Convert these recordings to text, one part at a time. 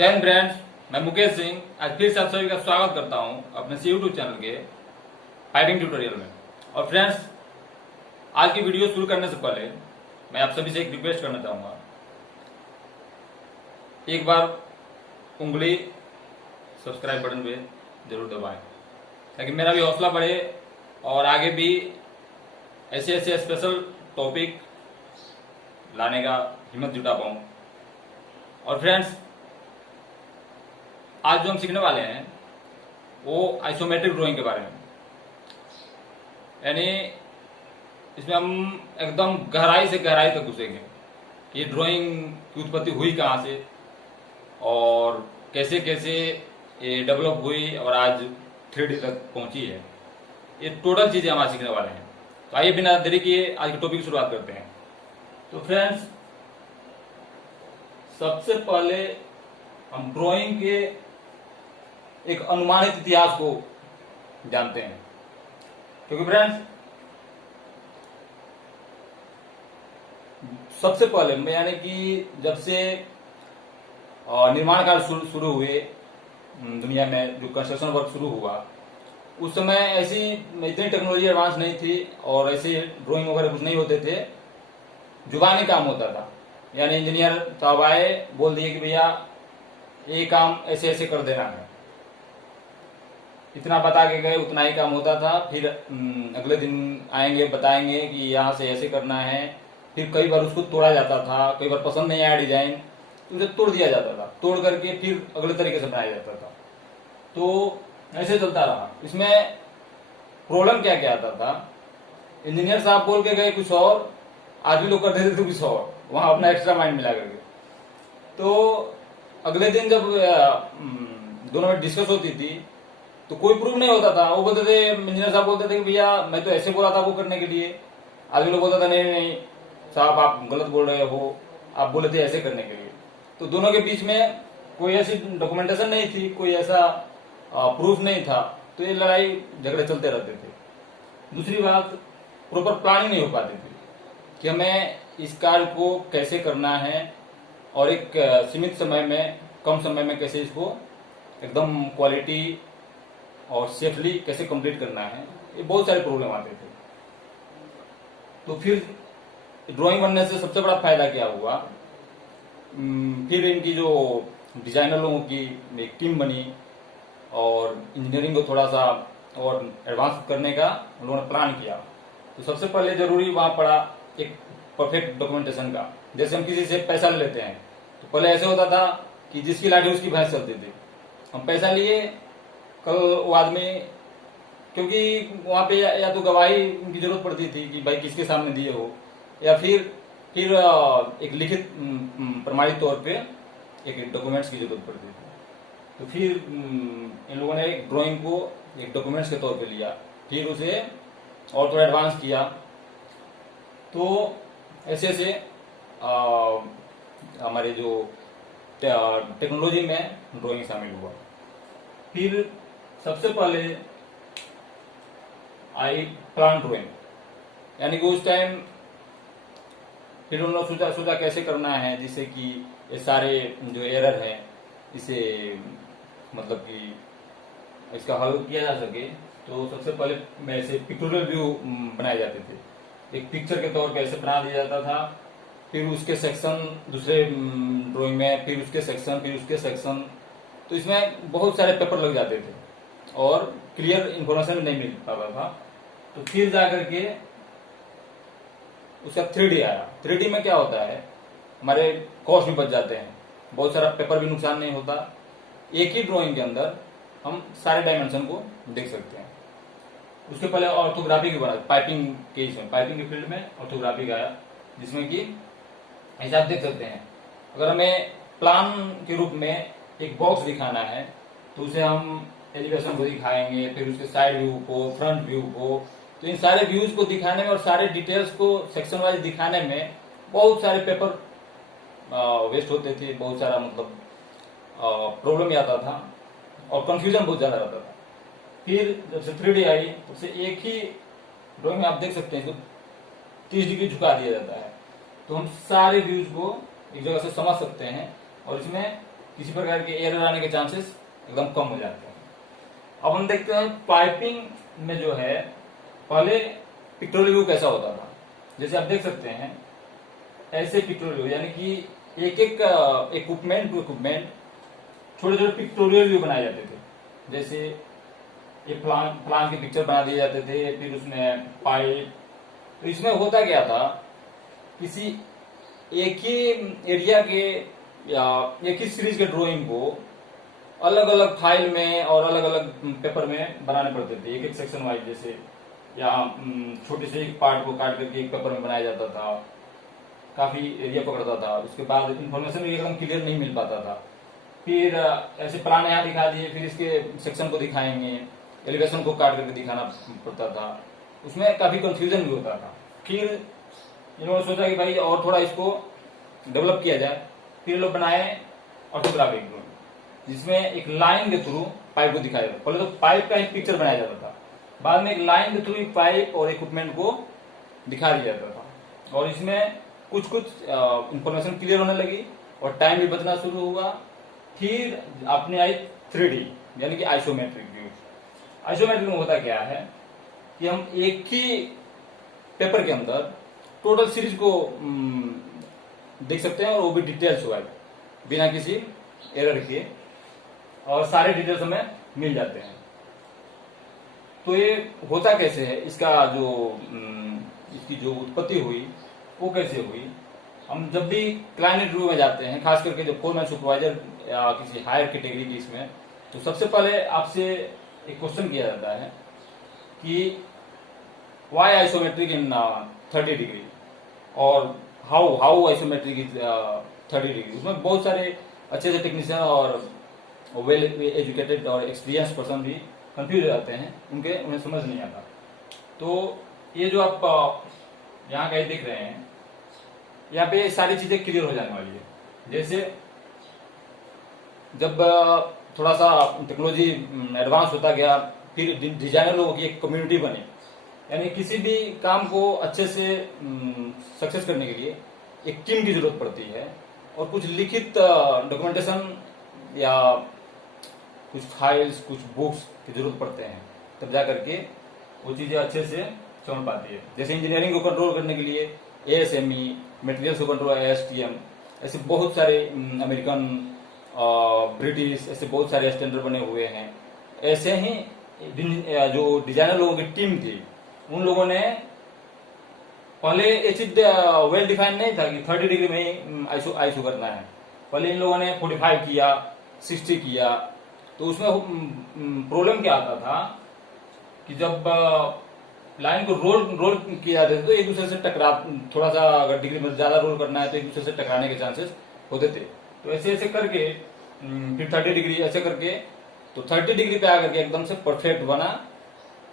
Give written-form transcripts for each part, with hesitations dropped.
जय हिंद फ्रेंड्स, मैं मुकेश सिंह आज फिर से आप सभी का स्वागत करता हूं अपने यूट्यूब चैनल के फाइटिंग ट्यूटोरियल में। और फ्रेंड्स, आज की वीडियो शुरू करने से पहले मैं आप सभी से एक रिक्वेस्ट करना चाहूंगा। एक बार उंगली सब्सक्राइब बटन पे जरूर दबाएं ताकि मेरा भी हौसला बढ़े और आगे भी ऐसे ऐसे स्पेशल टॉपिक लाने का हिम्मत जुटा पाऊं। और फ्रेंड्स, आज जो हम सीखने वाले हैं वो आइसोमेट्रिक ड्राइंग के बारे में, यानी इसमें हम एकदम गहराई से गहराई तक घुसेंगे। ये ड्राइंग की उत्पत्ति हुई कहाँ से और कैसे कैसे ये डेवलप हुई और आज 3D तक पहुंची है। ये टोटल चीजें हम आज सीखने वाले हैं। तो आइए बिना देरी किए आज के टॉपिक की शुरुआत करते हैं। तो फ्रेंड्स, सबसे पहले हम ड्राइंग के एक अनुमानित इतिहास को जानते हैं, क्योंकि फ्रेंड्स सबसे पहले यानी कि जब से निर्माण कार्य शुरू हुए दुनिया में, जो कंस्ट्रक्शन वर्क शुरू हुआ, उस समय ऐसी इतनी टेक्नोलॉजी एडवांस नहीं थी और ऐसे ड्राइंग वगैरह कुछ नहीं होते थे। जुबानी काम होता था, यानी इंजीनियर साहब आए, बोल दिए कि भैया ये काम ऐसे ऐसे कर देना है, इतना बता के गए, उतना ही काम होता था। फिर अगले दिन आएंगे, बताएंगे कि यहाँ से ऐसे करना है। फिर कई बार उसको तोड़ा जाता था, कई बार पसंद नहीं आया डिजाइन तो उसे तोड़ दिया जाता था, तोड़ करके फिर अगले तरीके से बनाया जाता था। तो ऐसे चलता रहा। इसमें प्रॉब्लम क्या क्या आता था, इंजीनियर साहब बोल के गए कुछ और, आदमी लोग कर देते थे कुछ और, वहां अपना एक्स्ट्रा माइंड मिला करके। तो अगले दिन जब दोनों में डिस्कस होती थी तो कोई प्रूफ नहीं होता था। वो बोलते थे, इंजीनियर साहब बोलते थे कि भैया मैं तो ऐसे बोला था वो करने के लिए। आदमी लोग बोलता था नहीं नहीं साहब आप गलत बोल रहे हो, आप बोले थे ऐसे करने के लिए। तो दोनों के बीच में कोई ऐसी डॉक्यूमेंटेशन नहीं थी, कोई ऐसा प्रूफ नहीं था। तो ये लड़ाई झगड़े चलते रहते थे। दूसरी बात, प्रॉपर प्लानिंग नहीं हो पाती थी कि हमें इस कार्य को कैसे करना है और एक सीमित समय में, कम समय में कैसे इसको एकदम क्वालिटी और सेफली कैसे कंप्लीट करना है। ये बहुत सारे प्रॉब्लम आते थे। तो फिर ड्राइंग बनने से सबसे बड़ा फायदा क्या हुआ, फिर इनकी जो डिजाइनर लोगों की एक टीम बनी और इंजीनियरिंग को थोड़ा सा और एडवांस करने का उन लोगों ने प्लान किया। तो सबसे पहले जरूरी वहां पड़ा एक परफेक्ट डॉक्यूमेंटेशन का। जैसे हम किसी से पैसा ले लेते हैं तो पहले ऐसे होता था कि जिसकी लाठी उसकी भैंस चलती थी। हम पैसा लिए, कल वो आदमी, क्योंकि वहां पे या तो गवाही की जरूरत पड़ती थी कि भाई किसके सामने दिए हो, या फिर एक लिखित प्रमाणित तौर पे एक डॉक्यूमेंट्स की जरूरत पड़ती थी। तो फिर इन लोगों ने एक ड्राइंग को एक डॉक्यूमेंट्स के तौर पे लिया, फिर उसे और थोड़ा एडवांस किया। तो ऐसे ऐसे हमारे जो टेक्नोलॉजी में ड्राइंग शामिल हुआ। फिर सबसे पहले आई प्लान ड्राइंग, यानी कि उस टाइम फिर उन्होंने सोचा कैसे करना है जिससे कि ये सारे जो एरर है इसे मतलब कि इसका हल किया जा सके। तो सबसे पहले मैं ऐसे पिक्टोरियल व्यू बनाए जाते थे, एक पिक्चर के तौर पे ऐसे बना दिया जाता था। फिर उसके सेक्शन दूसरे ड्राइंग में, फिर उसके सेक्शन, फिर उसके सेक्शन। तो इसमें बहुत सारे पेपर लग जाते थे और क्लियर इंफॉर्मेशन नहीं मिल पाता था। तो फिर जाकर के उसका 3D आया। 3D में क्या होता है, हमारे कॉस्ट भी बच जाते हैं, बहुत सारा पेपर भी नुकसान नहीं होता। एक ही ड्राइंग के अंदर हम सारे डायमेंशन को देख सकते हैं। उसके पहले ऑर्थोग्राफी की बना, पाइपिंग के इसमें, पाइपिंग के फील्ड में ऑर्थोग्राफी आया, जिसमें कि ऐसा आप देख सकते हैं। अगर हमें प्लान के रूप में एक बॉक्स दिखाना है तो उसे हम एलिवेशन को दिखाएंगे, फिर उसके साइड व्यू को, फ्रंट व्यू को। तो इन सारे व्यूज को दिखाने में और सारे डिटेल्स को सेक्शन वाइज दिखाने में बहुत सारे पेपर वेस्ट होते थे, बहुत सारा मतलब प्रॉब्लम आता था और कंफ्यूजन बहुत ज्यादा रहता था। फिर जब से 3D आई तब से एक ही ड्राइंग में आप देख सकते हैं इसको 30 डिग्री झुका दिया जाता है। तो हम सारे व्यूज को एक जगह से समझ सकते हैं और इसमें किसी प्रकार के एरर आने के चांसेस एकदम कम हो जाते हैं। अब हम देखते हैं पाइपिंग में जो है पहले पिक्टोरियल व्यू कैसा होता था। जैसे आप देख सकते हैं ऐसे पिक्टोरियल व्यू, यानी कि एक एक इक्विपमेंट टू इक्विपमेंट छोटे छोटे पिक्टोरियल व्यू बनाए जाते थे। जैसे ये प्लांट के पिक्चर बना दिए जाते थे, फिर उसमें पाइप। तो इसमें होता क्या था, किसी एक ही एरिया के या एक ही सीरीज के ड्राइंग को अलग अलग फाइल में और अलग अलग पेपर में बनाने पड़ते थे, एक एक सेक्शन वाइज। जैसे या छोटे से एक पार्ट को काट करके एक पेपर में बनाया जाता था, काफी एरिया पकड़ता था। उसके बाद इंफॉर्मेशन भी एकदम क्लियर नहीं मिल पाता था। फिर ऐसे प्लान यहाँ दिखा दिए, फिर इसके सेक्शन को दिखाएंगे, एलिवेशन को काट करके दिखाना पड़ता था। उसमें काफी कंफ्यूजन भी होता था। फिर इन्होंने सोचा कि भाई और थोड़ा इसको डेवलप किया जाए। फिर लोग बनाए ऑटोग्राफिक ड्राइंग, जिसमें एक लाइन के थ्रू पाइप को दिखाया जाता। पहले तो पाइप का ही पिक्चर बनाया जाता था, बाद में एक लाइन के थ्रू पाइप और इक्विपमेंट को दिखा दिया जाता था। और इसमें कुछ कुछ इंफॉर्मेशन क्लियर होने लगी और टाइम भी बचना शुरू हुआ। फिर अपने आई 3D यानी कि आइसोमेट्रिक व्यू। आइसोमेट्रिक में होता क्या है कि हम एक ही पेपर के अंदर टोटल सीरीज को देख सकते हैं, और वो भी डिटेल्स वाइज, बिना किसी एरर के, और सारे डिटेल्स हमें मिल जाते हैं। तो ये होता कैसे है, इसका जो इसकी जो उत्पत्ति हुई वो कैसे हुई। हम जब भी क्लाइंट इंटरव्यू में जाते हैं, खास करके जो फोरमैन सुपरवाइजर या किसी हायर कैटेगरी की इसमें, तो सबसे पहले आपसे एक क्वेश्चन किया जाता है कि वाई आइसोमेट्रिक इन 30 डिग्री और हाउ आइसोमेट्रिक इज 30 डिग्री। उसमें बहुत सारे अच्छे अच्छे टेक्नीशियन और वेल एजुकेटेड और एक्सपीरियंस पर्सन भी कंफ्यूज हो जाते हैं, उन्हें समझ नहीं आता। तो ये जो आप यहाँ कहीं देख रहे हैं, यहाँ पे सारी चीजें क्लियर हो जाने वाली है। जैसे जब थोड़ा सा टेक्नोलॉजी एडवांस होता गया, फिर डिजाइनर लोगों की एक कम्युनिटी बनी। यानी किसी भी काम को अच्छे से सक्सेस करने के लिए एक टीम की जरूरत पड़ती है, और कुछ लिखित डॉक्यूमेंटेशन या कुछ फाइल्स, कुछ बुक्स की जरूरत पड़ते हैं, तब जा करके वो चीजें अच्छे से चल पाती है। जैसे इंजीनियरिंग को कंट्रोल करने के लिए ASME, मटेरियल्स को कंट्रोल ASTM, ऐसे बहुत सारे अमेरिकन, ब्रिटिश, ऐसे बहुत सारे स्टैंडर्ड बने हुए हैं। ऐसे ही जो डिजाइनर लोगों की टीम थी, उन लोगों ने पहले ये चीज वेल डिफाइन नहीं था कि 30 डिग्री में ही आइसो करना है। पहले इन लोगों ने 45 किया, 60 किया। तो उसमें प्रॉब्लम क्या आता था कि जब लाइन को रोल किए जाते थे तो एक दूसरे से टकरा, थोड़ा सा अगर डिग्री में ज्यादा रोल करना है तो एक दूसरे से टकराने के चांसेस होते थे। तो ऐसे ऐसे करके फिर 30 डिग्री ऐसे करके, तो 30 डिग्री पे आकर के एकदम से परफेक्ट बना,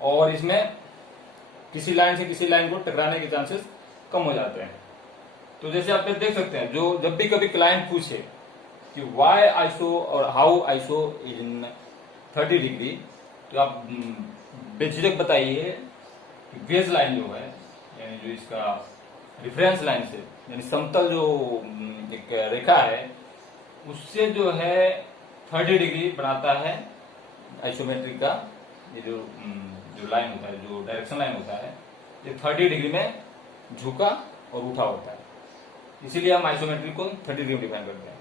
और इसमें किसी लाइन से किसी लाइन को टकराने के चांसेस कम हो जाते हैं। तो जैसे आप देख सकते हैं, जो जब भी कभी क्लाइंट पूछे कि वाई आइसो और हाउ आइसो इन 30 डिग्री, तो आप बेझिझक बताइए कि बेस लाइन जो है, यानी जो इसका रेफरेंस लाइन से, यानी समतल जो एक रेखा है, उससे जो है 30 डिग्री बनाता है आइसोमेट्रिक का ये जो लाइन होता है, जो डायरेक्शन लाइन होता है, ये 30 डिग्री में झुका और उठा होता है। इसीलिए हम आइसोमेट्रिक को 30 डिग्री डिफाइन करते हैं।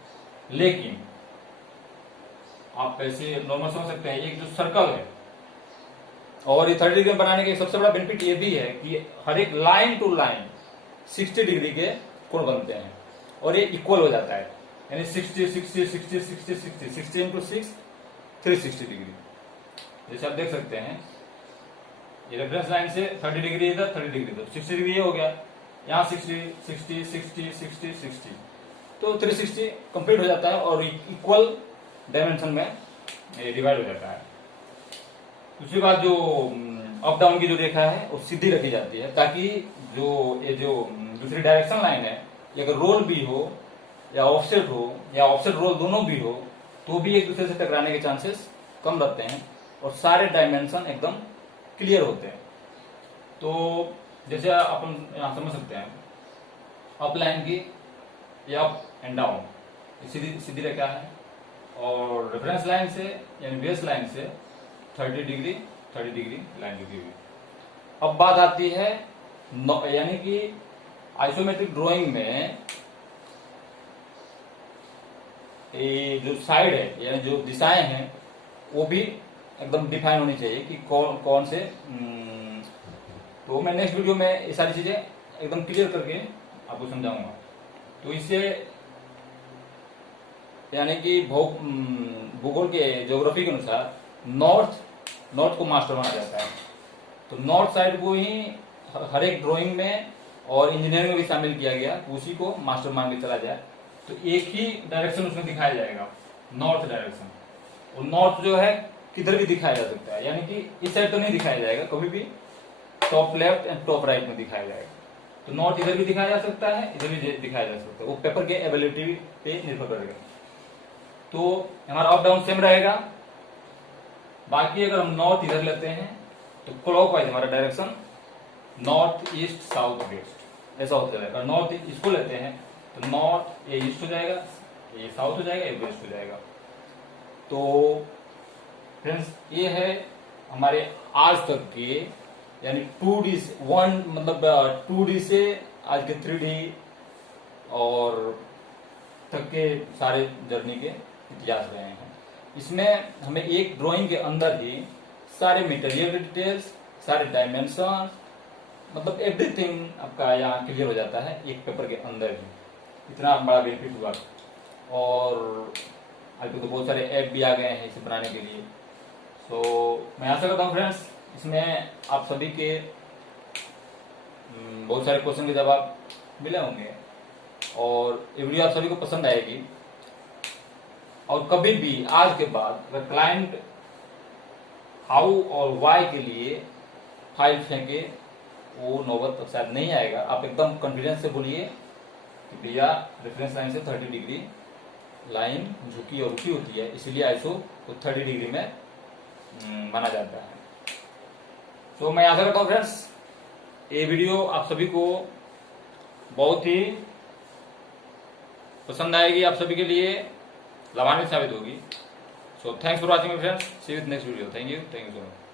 लेकिन आप ऐसे नॉर्मल समझ सकते हैं, एक जो सर्कल है, और ये 30 डिग्री में बनाने के सबसे बड़ा बेनिफिट ये भी है कि हर एक लाइन टू लाइन 60 डिग्री के कोण बनते हैं, और ये इक्वल हो जाता है। यानी 60 60 60 60 60 60 इंटू 6 360 डिग्री। जैसे आप देख सकते हैं, ये रेफरेंस लाइन से 30 डिग्री इधर, 30 डिग्री इधर, 60 डिग्री ये हो गया। यहाँ 60 60 60 60 60, तो 360 कंप्लीट हो जाता है, और इक्वल डायमेंशन में डिवाइड हो जाता है। उसके बाद जो अप डाउन की जो रेखा है वो सीधी रखी जाती है, ताकि ये जो दूसरी डायरेक्शन लाइन है, अगर रोल भी हो या ऑफसेट हो या ऑफसेट रोल दोनों भी हो, तो भी एक दूसरे से टकराने के चांसेस कम रहते हैं, और सारे डायमेंशन एकदम क्लियर होते हैं। तो जैसे अपन यहाँ समझ सकते हैं, अप लाइन की या अप एंड डाउन सीधी सीधी रेखा है, और रेफरेंस लाइन से यानी बेस लाइन से 30 डिग्री लाइन जुड़ी हुई। अब बात आती है यानी कि आइसोमेट्रिक ड्राइंग में ये जो साइड है यानी जो दिशाएं हैं वो भी एकदम डिफाइन होनी चाहिए कि कौन कौन से तो मैं नेक्स्ट वीडियो में ये सारी चीजें एकदम क्लियर करके आपको समझाऊंगा। तो इससे यानी कि भूगोल के ज्योग्राफी के अनुसार नॉर्थ को मास्टर माना जाता है। तो नॉर्थ साइड को ही हर एक ड्राइंग में और इंजीनियरिंग में भी शामिल किया गया, उसी को मास्टर मान के चला जाए तो एक ही डायरेक्शन उसमें दिखाया जाएगा, नॉर्थ डायरेक्शन। और नॉर्थ जो है किधर भी दिखाया जा सकता है, यानी कि इस साइड तो नहीं दिखाया जाएगा, कभी भी top left and top right में दिखाया जाएगा। तो नॉर्थ इधर भी दिखाया जा सकता है, इधर भी दिखाया जा सकता है, वो पेपर के अवेलेबिलिटी पे निर्भर करेगा। तो हमारा अप डाउन सेम रहेगा। बाकी अगर हम नॉर्थ इधर लेते हैं तो क्लॉकवाइज हमारा direction north east south west ऐसा होता जाएगा। नॉर्थ इसको लेते हैं तो नॉर्थ ये ईस्ट हो जाएगा, ये साउथ हो जाएगा, ये वेस्ट हो जाएगा। तो फ्रेंड्स ये है हमारे आज तक के यानी 2D मतलब 2D से आज के 3D और तक के सारे जर्नी के इतिहास रहे हैं। इसमें हमें एक ड्राइंग के अंदर ही सारे मटेरियल डिटेल्स, सारे डायमेंशन, मतलब एवरीथिंग आपका यहाँ क्लियर हो जाता है एक पेपर के अंदर ही। इतना बड़ा बेनिफिट हुआ। और आजकल तो बहुत सारे ऐप भी आ गए हैं इसे बनाने के लिए। तो मैं आशा करता हूँ फ्रेंड्स इसमें आप सभी के बहुत सारे क्वेश्चन के जवाब मिले होंगे और ये वीडियो आप सभी को पसंद आएगी। और कभी भी आज के बाद अगर क्लाइंट हाउ और वाई के लिए फाइल फेंके वो नौबत तब शायद नहीं आएगा। आप एकदम कॉन्फिडेंस से बोलिए कि भैया रेफरेंस लाइन से 30 डिग्री लाइन झुकी और रुकी होती है, इसलिए आईएसओ को 30 डिग्री में माना जाता है। तो मैं आशा करता हूँ फ्रेंड्स ये वीडियो आप सभी को बहुत ही पसंद आएगी, आप सभी के लिए लाभान्वित साबित होगी। So thanks for watching friends, see you with next video. Thank you so much.